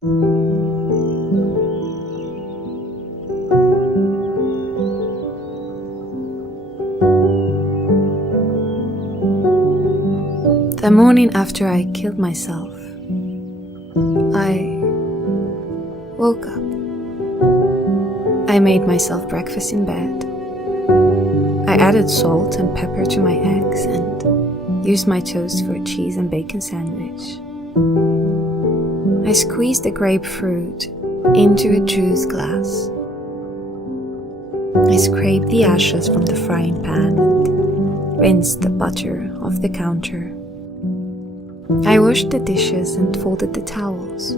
The morning after I killed myself, I woke up. I made myself breakfast in bed. I added salt and pepper to my eggs and used my toast for a cheese and bacon sandwich. I squeezed the grapefruit into a juice glass. I scraped the ashes from the frying pan and rinsed the butter off the counter. I washed the dishes and folded the towels.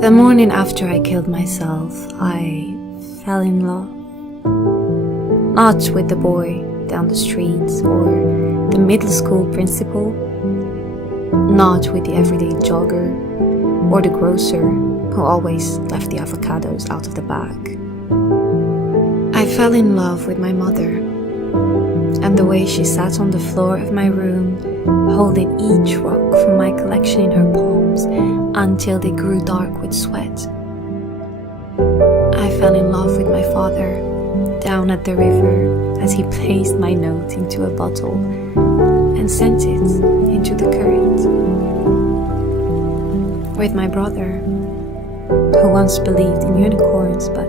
The morning after I killed myself, I fell in love. Not with the boy down the street or the middle school principal, not with the everyday jogger or the grocer who always left the avocados out of the bag. I fell in love with my mother and the way she sat on the floor of my room, holding each rock from my collection in her palms until they grew dark with sweat. I fell in love with my father down at the river as he placed my note into a bottle and sent it into the current. With my brother, who once believed in unicorns but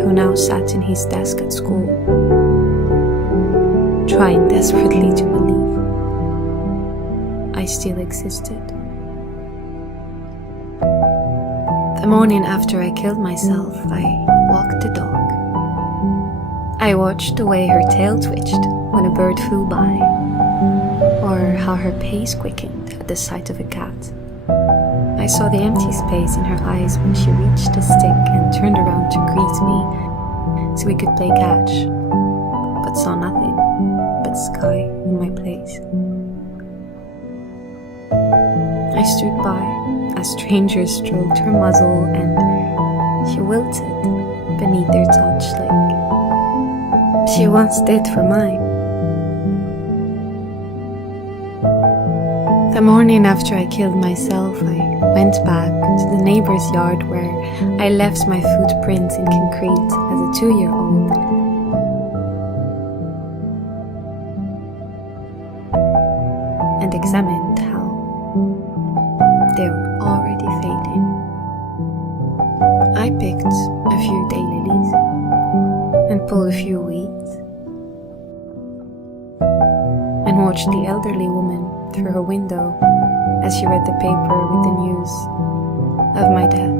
who now sat in his desk at school, trying desperately to believe I still existed. The morning after I killed myself, I walked the dog. I watched the way her tail twitched when a bird flew by, or how her pace quickened at the sight of a cat. I saw the empty space in her eyes when she reached a stick and turned around to greet me so we could play catch, but saw nothing but sky in my place. I stood by as strangers stroked her muzzle and she wilted beneath their touch like she once did for mine. The morning after I killed myself, I went back to the neighbor's yard where I left my footprints in concrete as a 2-year-old. And examined how they were already fading. I picked a few daylilies and pulled a few weeds and watched the elderly woman through her window as she read the paper with the news of my death.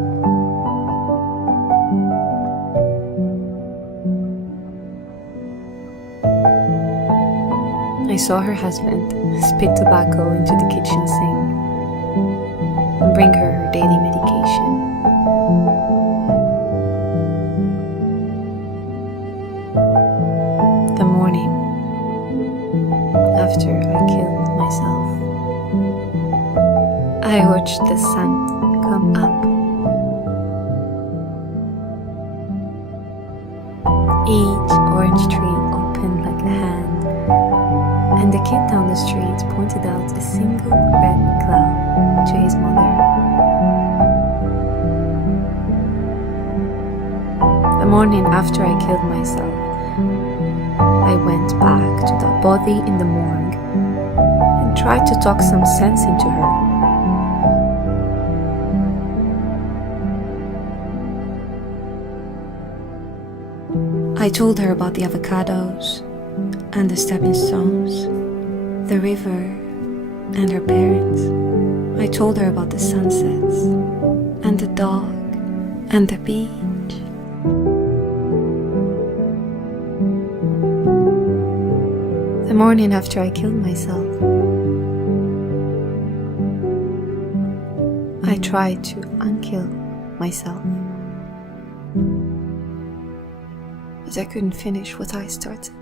I saw her husband spit tobacco into the kitchen sink and bring her daily medication. The morning after I killed myself, I watched the sun come up. Each orange tree opened like a hand, and the kid down the street pointed out a single red cloud to his mother. The morning after I killed myself, I went back to that body in the morgue and tried to talk some sense into her. I told her about the avocados and the stepping stones, the river and her parents. I told her about the sunsets and the dog and the beach. The morning after I killed myself, I tried to unkill myself, but I couldn't finish what I started.